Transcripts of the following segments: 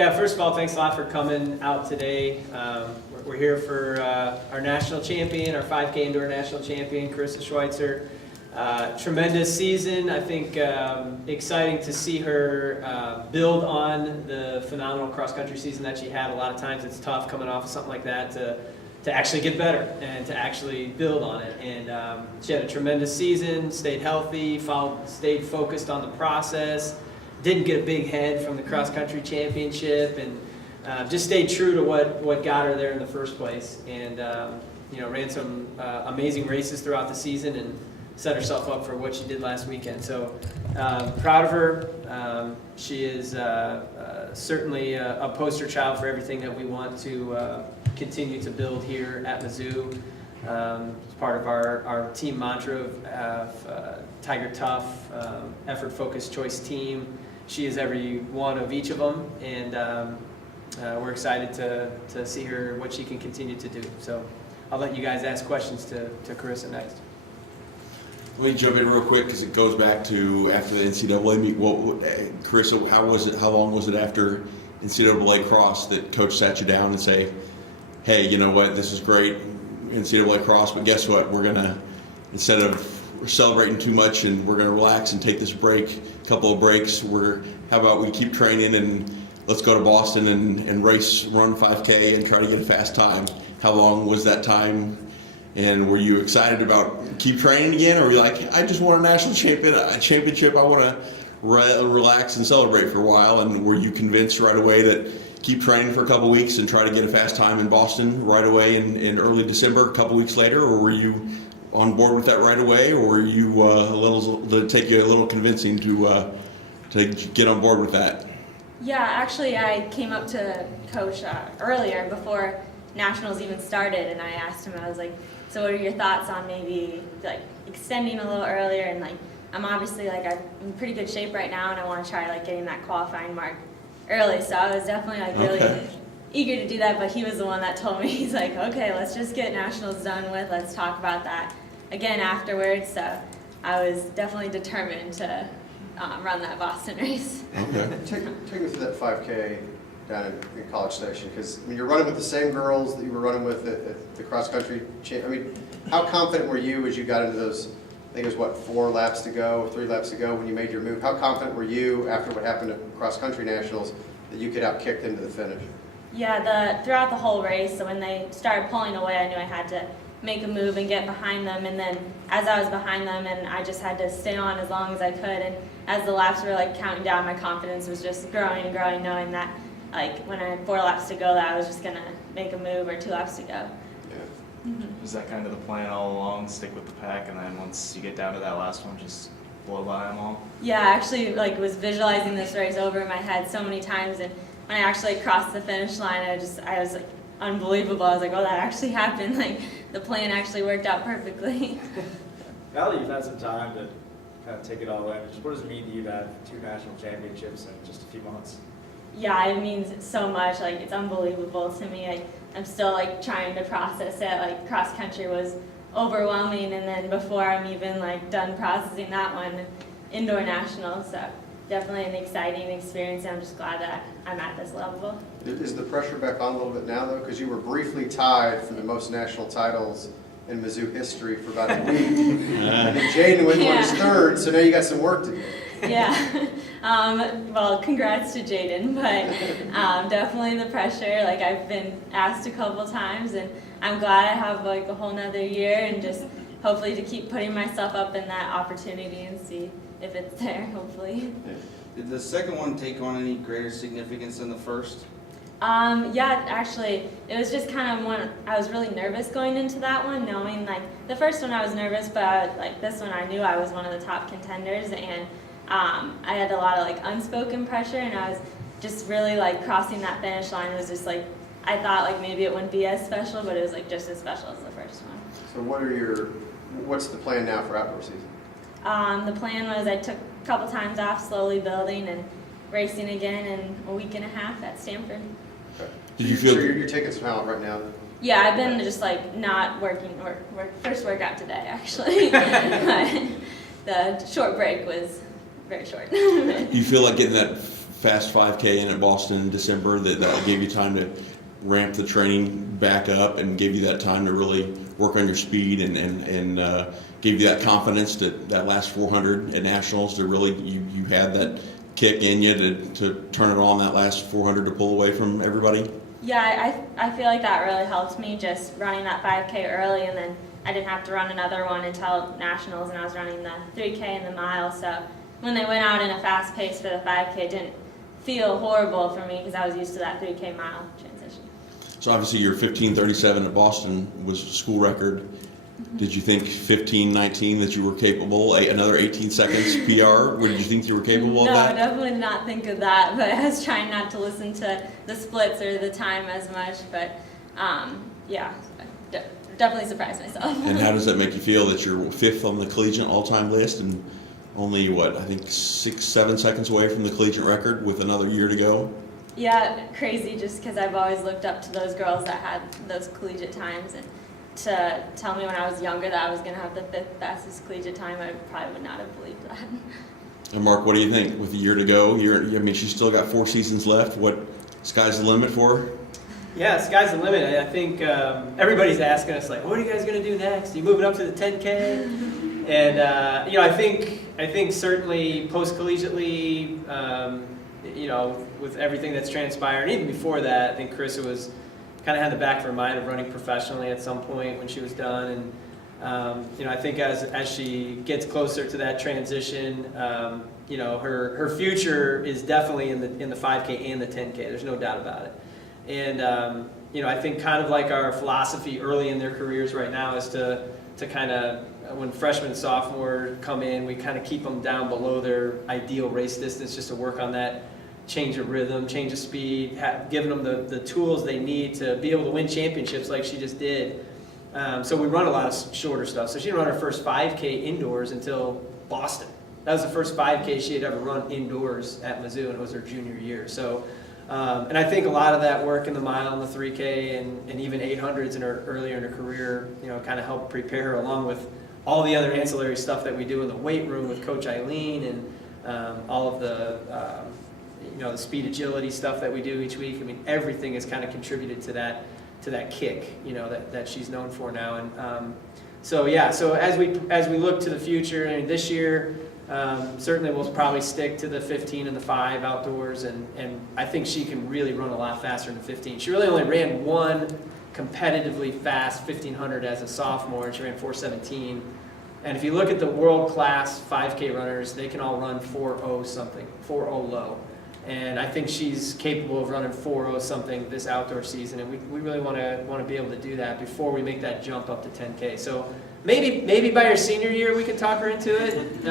Yeah, first of all, thanks a lot for coming out today. We're here for our national champion, our 5K indoor national champion, Karissa Schweizer. Tremendous season. I think exciting to see her build on the phenomenal cross-country season that she had. A lot of times it's tough coming off of something like that to actually get better and to actually build on it. And she had a tremendous season, stayed healthy, stayed focused on the process, didn't get a big head from the cross-country championship, and just stayed true to what got her there in the first place. And ran some amazing races throughout the season and set herself up for what she did last weekend. So proud of her. She is certainly a poster child for everything that we want to continue to build here at Mizzou. It's part of our team mantra of Tiger Tough, effort, focus, choice team. She is every one of each of them, and we're excited to see her, what she can continue to do. So I'll let you guys ask questions to Karissa next. Let me jump in real quick because it goes back to after the NCAA meet. Karissa, how was it? How long was it after NCAA cross that coach sat you down and say, "Hey, you know what? This is great, NCAA cross, but guess what? We're gonna, instead of celebrating too much, and we're gonna relax and take this break, a couple of breaks. How about we keep training and let's go to Boston and run 5K and try to get a fast time." How long was that time? And were you excited about keep training again, or were you like, I just won a national championship, I want to relax and celebrate for a while? And were you convinced right away that keep training for a couple weeks and try to get a fast time in Boston right away in early December, a couple weeks later, or were you on board with that right away, or were you did it take you a little convincing to get on board with that? Yeah, actually, I came up to Coach earlier before nationals even started, and I asked him, I was like, so what are your thoughts on maybe like extending a little earlier? And like, I'm obviously like I'm in pretty good shape right now, and I want to try like getting that qualifying mark early. So I was definitely like really eager to do that. But he was the one that told me, he's like, okay, let's just get nationals done with. Let's talk about that again afterwards. So I was definitely determined to run that Boston race. Okay. Take me through that 5K down in College Station, because when you're running with the same girls that you were running with at the cross country, I mean, how confident were you as you got into those? I think it was what, 4 laps to go, 3 laps to go when you made your move. How confident were you after what happened at cross country nationals that you could outkick them to the finish? Yeah, throughout the whole race, so when they started pulling away, I knew I had to make a move and get behind them, and then as I was behind them, and I just had to stay on as long as I could, and as the laps were like counting down, my confidence was just growing and growing, knowing that like when I had 4 laps to go, that I was just gonna make a move, or 2 laps to go. Yeah. Was that kind of the plan all along, stick with the pack, and then once you get down to that last one, just blow by them all? Yeah, I actually like was visualizing this race over in my head so many times, and when I actually crossed the finish line, I was like unbelievable. I was like, oh, that actually happened. Like the plan actually worked out perfectly. Now that you've had some time to kind of take it all in, just what does it mean to you to have 2 national championships in just a few months? Yeah, it means so much. Like it's unbelievable to me. I'm still like trying to process it. Like cross country was overwhelming, and then before I'm even like done processing that one, indoor national. So definitely an exciting experience, and I'm just glad that I'm at this level. Is the pressure back on a little bit now though? Because you were briefly tied for the most national titles in Mizzou history for about a week. And then Jaden went on his 3rd, so now you got some work to do. Yeah. Well, congrats to Jaden, but definitely the pressure. Like I've been asked a couple times, and I'm glad I have like a whole nother year, and just hopefully to keep putting myself up in that opportunity and see if it's there, hopefully. Did the second one take on any greater significance than the first? Yeah, actually, it was just kind of one, I was really nervous going into that one, knowing like the first one I was nervous, but like this one I knew I was one of the top contenders, and I had a lot of like unspoken pressure, and I was just really like crossing that finish line was just like, I thought like maybe it wouldn't be as special, but it was like just as special as the first one. So what's the plan now for outdoor season? The plan was I took a couple times off, slowly building and racing again in a week and a half at Stanford. Okay. Did you feel? So you're taking some time out right now? Yeah, I've been just like not working. First workout today actually. The short break was very short. Do you feel like getting that fast 5K in at Boston in December that gave you time to ramp the training back up and gave you that time to really work on your speed and gave you that confidence that last 400 at nationals to really you had that kick in you to turn it on that last 400 to pull away from everybody? Yeah, I feel like that really helped me, just running that 5K early, and then I didn't have to run another one until nationals, and I was running the 3K and the mile. So when they went out in a fast pace for the 5K, it didn't feel horrible for me because I was used to that 3K mile transition. So obviously your 15:37 at Boston was a school record. Did you think 15:19 that you were capable, another 18 seconds PR? Did you think you were capable of No, that? I definitely did not think of that, but I was trying not to listen to the splits or the time as much. But yeah, definitely surprised myself. And how does that make you feel that you're 5th on the collegiate all-time list and only, I think 6-7 seconds away from the collegiate record with another year to go? Yeah, crazy, just because I've always looked up to those girls that had those collegiate times, and to tell me when I was younger that I was going to have the 5th fastest collegiate time, I probably would not have believed that. And Mark, what do you think? With a year to go, she's still got 4 seasons left. Sky's the limit for her? Yeah, sky's the limit. I think everybody's asking us, like, what are you guys going to do next? Are you moving up to the 10K? And, I think certainly post-collegiately, with everything that's transpired, even before that, I think Karissa was kind of had the back of her mind of running professionally at some point when she was done. And, I think as she gets closer to that transition, her future is definitely in the 5K and the 10K. There's no doubt about it. And, I think kind of like our philosophy early in their careers right now is to kind of, when freshmen and sophomore come in, we kind of keep them down below their ideal race distance just to work on that change of rhythm, change of speed, giving them the tools they need to be able to win championships like she just did. So we run a lot of shorter stuff. So she didn't run her first 5K indoors until Boston. That was the first 5K she had ever run indoors at Mizzou, and it was her junior year. So, and I think a lot of that work in the mile and the 3K and even 800s earlier in her career, kind of helped prepare her, along with all the other ancillary stuff that we do in the weight room with Coach Eileen and all of the the speed agility stuff that we do each week. I mean, everything has kind of contributed to that kick, that she's known for now. And so as we look to the future, and this year, certainly we'll probably stick to the 15 and the 5 outdoors, and I think she can really run a lot faster than 15. She really only ran one competitively fast 1500 as a sophomore, and she ran 4:17. And if you look at the world-class 5K runners, they can all run 4:0 something, 4:0 low. And I think she's capable of running 4:0 something this outdoor season, and we really want to be able to do that before we make that jump up to 10K. So maybe by her senior year we can talk her into it,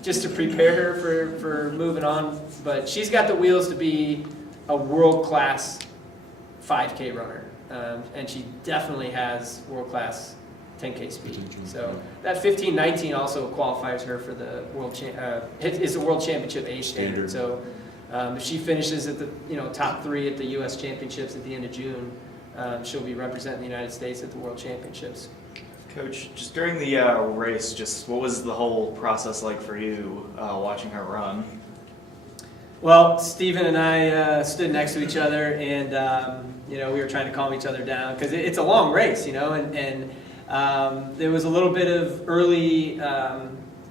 just to prepare her for moving on. But she's got the wheels to be a world-class 5K runner, and she definitely has world-class 10K speed. So that 15:19 also qualifies her for the it's a world championship age standard. So if she finishes at the top 3 at the U.S. championships at the end of June, she'll be representing the United States at the World Championships. Coach, just during the race, just what was the whole process like for you watching her run? Well, Steven and I stood next to each other, and we were trying to calm each other down because it's a long race, and there was a little bit of early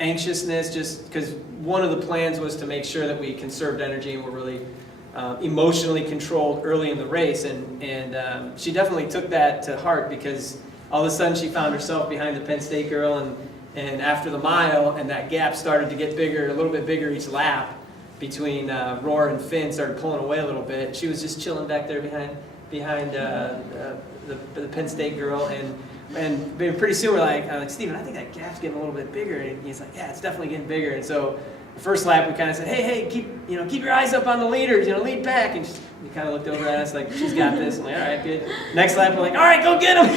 anxiousness, just because one of the plans was to make sure that we conserved energy and were really emotionally controlled early in the race, and she definitely took that to heart, because all of a sudden she found herself behind the Penn State girl, and after the mile, and that gap started to get bigger, a little bit bigger each lap between Roar and Finn started pulling away a little bit. She was just chilling back there behind the Penn State girl, and pretty soon we're like, Steven, I think that gap's getting a little bit bigger. And he's like, yeah, it's definitely getting bigger. And so the first lap we kind of said, hey, keep your eyes up on the leaders, lead back. And he kind of looked over at us like, she's got this. I'm like, all right, good. Next lap we're like, all right, go get him.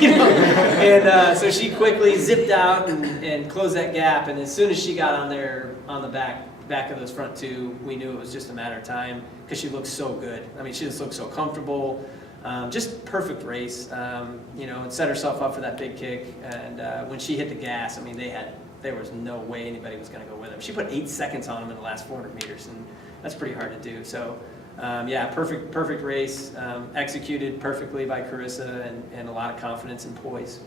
And so she quickly zipped out and closed that gap. And as soon as she got on the back of those front 2, we knew it was just a matter of time, because she looked so good. I mean, she just looked so comfortable. Just perfect race, and set herself up for that big kick. And when she hit the gas, I mean, there was no way anybody was going to go with them. She put 8 seconds on them in the last 400 meters, that's pretty hard to do. So yeah, perfect race, executed perfectly by Karissa, and a lot of confidence and poise.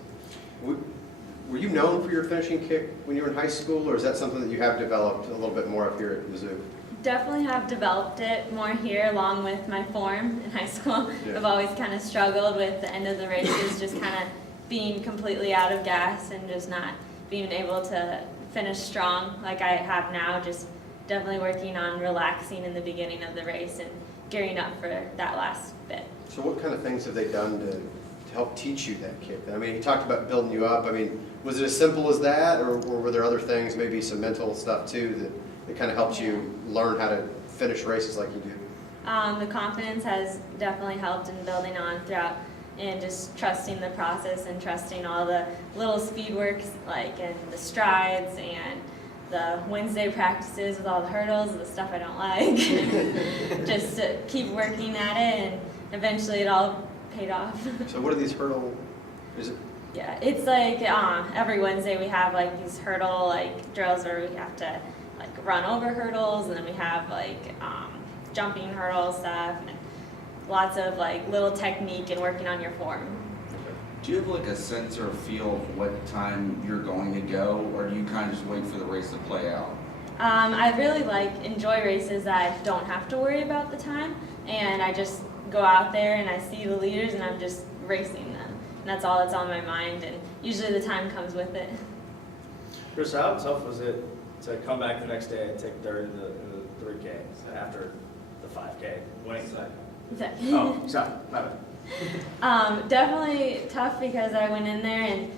Were you known for your finishing kick when you were in high school, or is that something that you have developed a little bit more up here at Mizzou? Definitely have developed it more here along with my form in high school. Yeah. I've always kind of struggled with the end of the races, just kind of being completely out of gas and just not being able to finish strong like I have now. Just definitely working on relaxing in the beginning of the race and gearing up for that last bit. So what kind of things have they done to help teach you that kick? I mean, he talked about building you up. I mean, was it as simple as that, or were there other things, maybe some mental stuff too, that kind of helped you learn how to finish races like you do? The confidence has definitely helped in building on throughout, and just trusting the process and trusting all the little speed works, like and the strides and the Wednesday practices with all the hurdles, the stuff I don't like. Just to keep working at it, and eventually it all paid off. So what are these hurdle, is it? Yeah, it's like every Wednesday we have like these hurdle like drills where we have to like run over hurdles, and then we have like jumping hurdle stuff, and lots of like little technique and working on your form. Do you have like a sense or a feel of what time you're going to go, or do you kind of just wait for the race to play out? I really enjoy races that I don't have to worry about the time, and I just go out there and I see the leaders and I'm just racing them. And that's all that's on my mind, and usually the time comes with it. Chris, how tough was it to come back the next day and take third in the 3K after the 5K, winning second? Oh, sorry, my bad. Definitely tough because I went in there and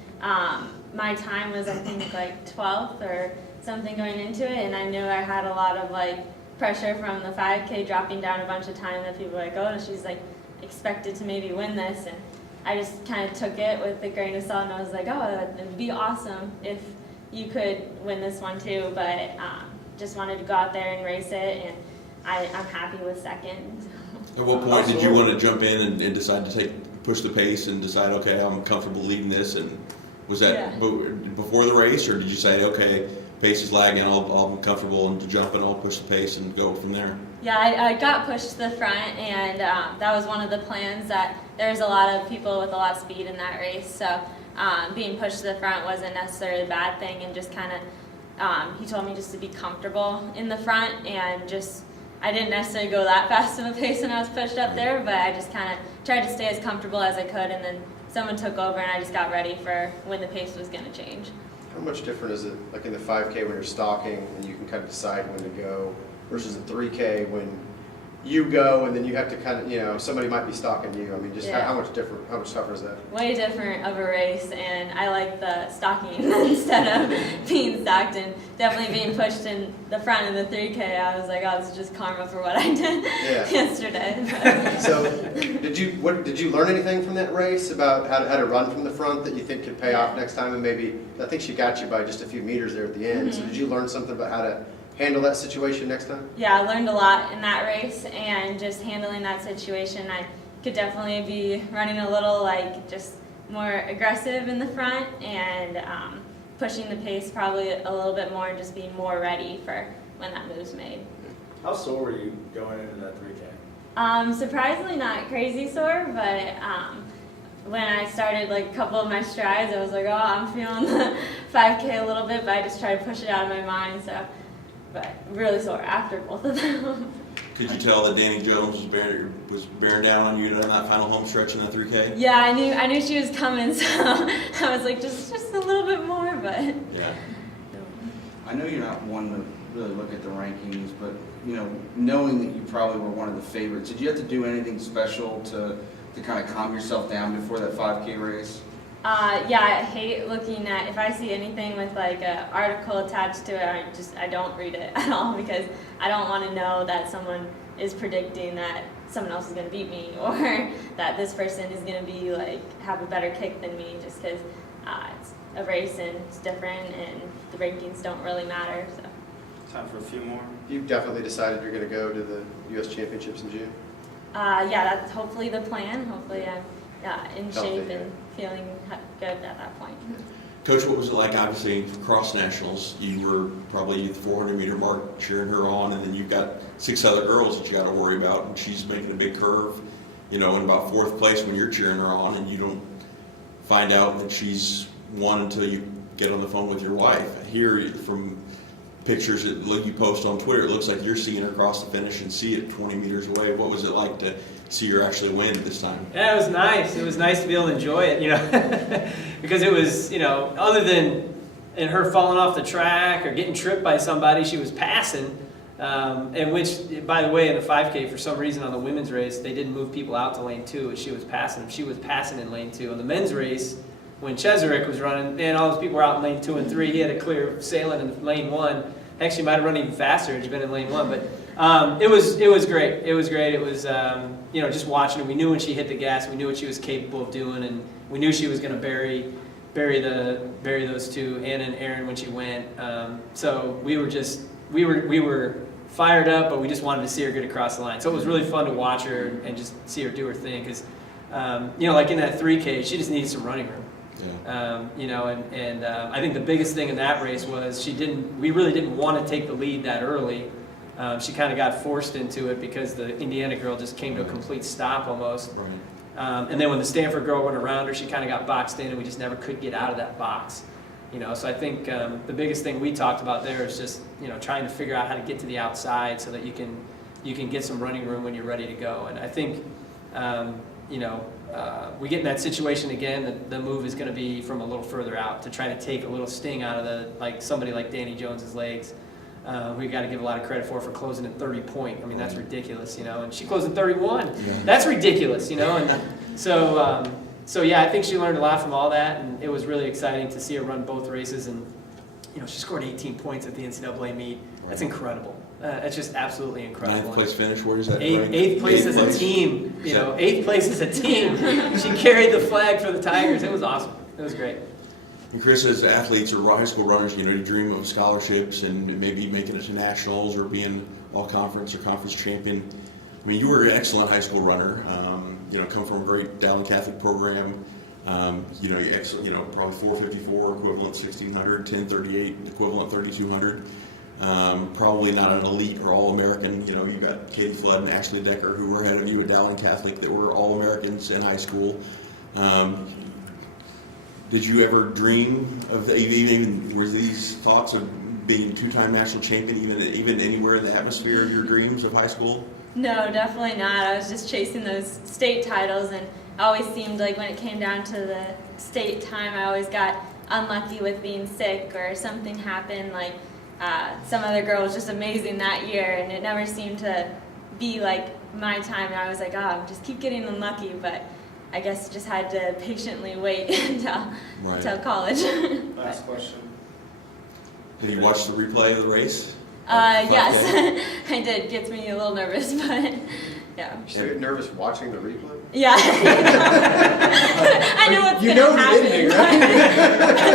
my time was, I think, like 12th or something going into it, and I knew I had a lot of like pressure from the 5K dropping down a bunch of time that people were like, oh, she's like expected to maybe win this, and I just kind of took it with a grain of salt, and I was like, oh, it would be awesome if you could win this one too, but just wanted to go out there and race it, and I'm happy with second. At what point did you want to jump in and decide to push the pace and decide, okay, I'm comfortable leading this? And was that before the race, or did you say, okay, pace is lagging, I'll be comfortable and to jump and I'll push the pace and go from there? Yeah, I got pushed to the front, and that was one of the plans, that there's a lot of people with a lot of speed in that race, so being pushed to the front wasn't necessarily a bad thing, and just kind of, he told me just to be comfortable in the front, and just, I didn't necessarily go that fast of a pace when I was pushed up there, but I just kind of tried to stay as comfortable as I could, and then someone took over and I just got ready for when the pace was going to change. How much different is it, like in the 5K when you're stalking and you can kind of decide when to go, versus the 3K when you go and then you have to kind of, you know, somebody might be stalking you? I mean, just how much tougher is that? Way different of a race, and I like the stalking instead of being stalked, and definitely being pushed in the front of the 3K. I was like, oh, this is just karma for what I did yesterday. So did you learn anything from that race about how to run from the front that you think could pay off next time? And maybe, I think she got you by just a few meters there at the end. So did you learn something about how to handle that situation next time? Yeah, I learned a lot in that race, and just handling that situation. I could definitely be running a little just more aggressive in the front, and pushing the pace probably a little bit more, just being more ready for when that move's made. How sore were you going into that 3K? Surprisingly not crazy sore, but when I started a couple of my strides, I was like, oh, I'm feeling the 5K a little bit, but I just tried to push it out of my mind. So, but really sore after both of them. Could you tell that Dani Jones was bearing down on you on that final home stretch in that 3K? Yeah, I knew she was coming, so I was like, just a little bit more, but. Yeah. I know you're not one to really look at the rankings, but knowing that you probably were one of the favorites, did you have to do anything special to kind of calm yourself down before that 5K race? Yeah, I hate looking at, if I see anything with an article attached to it, I don't read it at all, because I don't want to know that someone is predicting that someone else is going to beat me, or that this person is going to be have a better kick than me, just because it's a race and it's different and the rankings don't really matter. So. Time for a few more. You've definitely decided you're going to go to the U.S. Championships in June? Yeah, that's hopefully the plan. Hopefully I'm in Healthy, shape and feeling good at that point. Coach, what was it like, obviously, cross nationals? You were probably the 400-meter mark cheering her on, and then you've got 6 other girls that you got to worry about, and she's making a big curve, in about 4th place when you're cheering her on, and you don't find out that she's won until you get on the phone with your wife. Here, from pictures that you post on Twitter, it looks like you're seeing her cross the finish and see it 20 meters away. What was it like to see her actually win this time? Yeah, it was nice. It was nice to be able to enjoy it, because it was, other than in her falling off the track or getting tripped by somebody, she was passing. And which, by the way, in the 5K, for some reason on the women's race, they didn't move people out to lane 2 as she was passing. She was passing in lane 2. On the men's race, when Cheserek was running, man, all those people were out in lane 2 and 3. He had a clear sailing in lane 1. Actually, might have run even faster had you been in lane 1. But it was great. It was great. It was just watching her. We knew when she hit the gas. We knew what she was capable of doing, and we knew she was going to bury those 2, Anna and Erin, when she went. So we were fired up, but we just wanted to see her get across the line. So it was really fun to watch her and just see her do her thing, because like in that 3K, she just needed some running room. Yeah. I think the biggest thing in that race was we really didn't want to take the lead that early. She kind of got forced into it because the Indiana girl just came to a complete stop almost. Right. And then when the Stanford girl went around her, she kind of got boxed in, and we just never could get out of that box. So I think the biggest thing we talked about there is just trying to figure out how to get to the outside so that you can get some running room when you're ready to go. And I think we get in that situation again, the move is going to be from a little further out to try to take a little sting out of somebody like Dani Jones's legs. We've got to give a lot of credit for closing at 30 point. I mean, that's ridiculous, and she closed at 31. Yeah. That's ridiculous, and so yeah, I think she learned a lot from all that, and it was really exciting to see her run both races, and she scored 18 points at the NCAA meet. That's incredible. That's just absolutely incredible. 9th place finish, where does that rank? Eighth place as a team, 8th place as a team. She carried the flag for the Tigers. It was awesome. It was great. And Chris, as athletes or high school runners, you dream of scholarships and maybe making it to nationals or being all-conference or conference champion. I mean, you were an excellent high school runner. Come from a great Dowling Catholic program. Probably 454 equivalent 1600, 1038 equivalent 3200. Probably not an elite or all-American. You got Katie Flood and Ashley Decker, who were ahead of you at Dowling Catholic, that were all-Americans in high school. Did you ever dream of were these thoughts of being 2-time national champion even anywhere in the atmosphere of your dreams of high school? No, definitely not. I was just chasing those state titles, and it always seemed like when it came down to the state time, I always got unlucky with being sick or something happened. Like some other girl was just amazing that year, and it never seemed to be like my time. And I was like, just keep getting unlucky, but I guess just had to patiently wait until college. Last question. Did you watch the replay of the race? Yes, I did. Gets me a little nervous, but yeah. You still get nervous watching the replay? Yeah. I know what's gonna happen. Ending, right?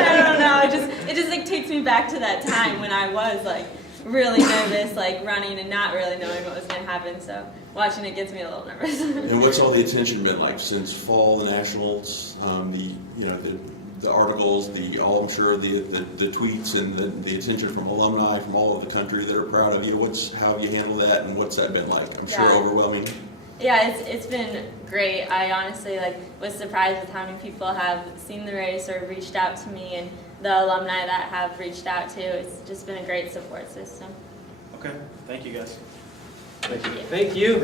I don't know. It just like takes me back to that time when I was like really nervous, like running and not really knowing what was gonna happen. So watching it gets me a little nervous. And what's all the attention been like since fall, the nationals, the articles, I'm sure the tweets and the attention from alumni from all over the country that are proud of you. How have you handled that, and what's that been like? I'm sure overwhelming. Yeah, it's been great. I honestly was surprised with how many people have seen the race or reached out to me, and the alumni that have reached out to. It's just been a great support system. Okay, thank you guys. Thank you.